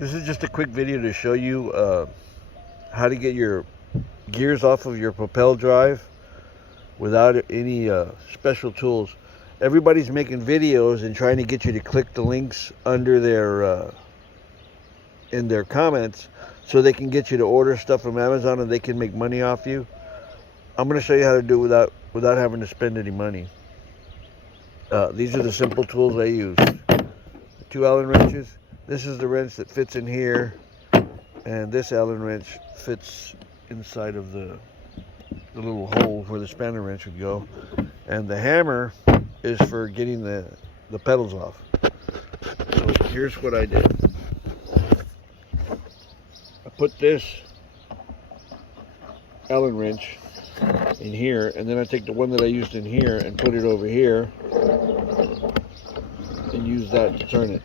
This is just a quick video to show you how to get your gears off of your Propel drive without any special tools. Everybody's making videos and trying to get you to click the links under their in their comments so they can get you to order stuff from Amazon and they can make money off you. I'm going to show you how to do it without having to spend any money. These are the simple tools I use. The 2 Allen wrenches. This is the wrench that fits in here, and this Allen wrench fits inside of the little hole where the spanner wrench would go. And the hammer is for getting the pedals off. So here's what I did. I put this Allen wrench in here, and then I take the one that I used in here and put it over here and use that to turn it.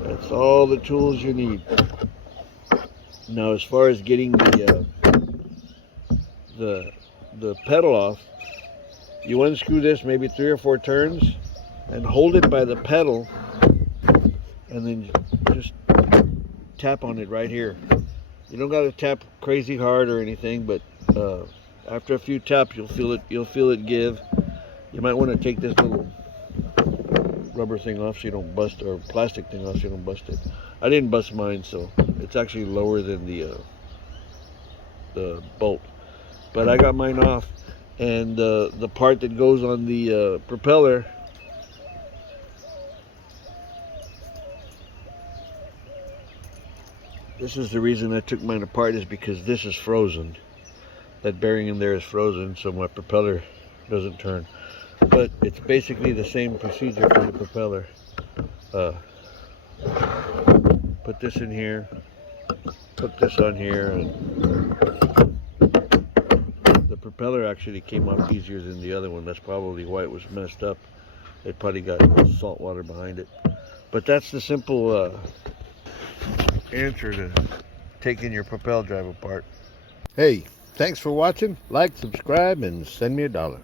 That's all the tools you need. Now, as far as getting the pedal off, you unscrew this maybe 3 or 4 turns and hold it by the pedal, and then just tap on it right here. You don't got to tap crazy hard or anything, but after a few taps, you'll feel it give. You might want to take this little rubber thing off so you don't bust, or plastic thing off so you don't bust it. I didn't bust mine, so it's actually lower than the bolt. But I got mine off, and the part that goes on the propeller, this is the reason I took mine apart, is because this is frozen. That bearing in there is frozen, so my propeller doesn't turn. But it's basically the same procedure for the propeller. Put this in here, put this on here, and the propeller actually came off easier than the other one. That's probably why it was messed up. It probably got salt water behind it. But that's the simple answer to taking your Propel drive apart. Hey, thanks for watching. Like, subscribe, and send me $1.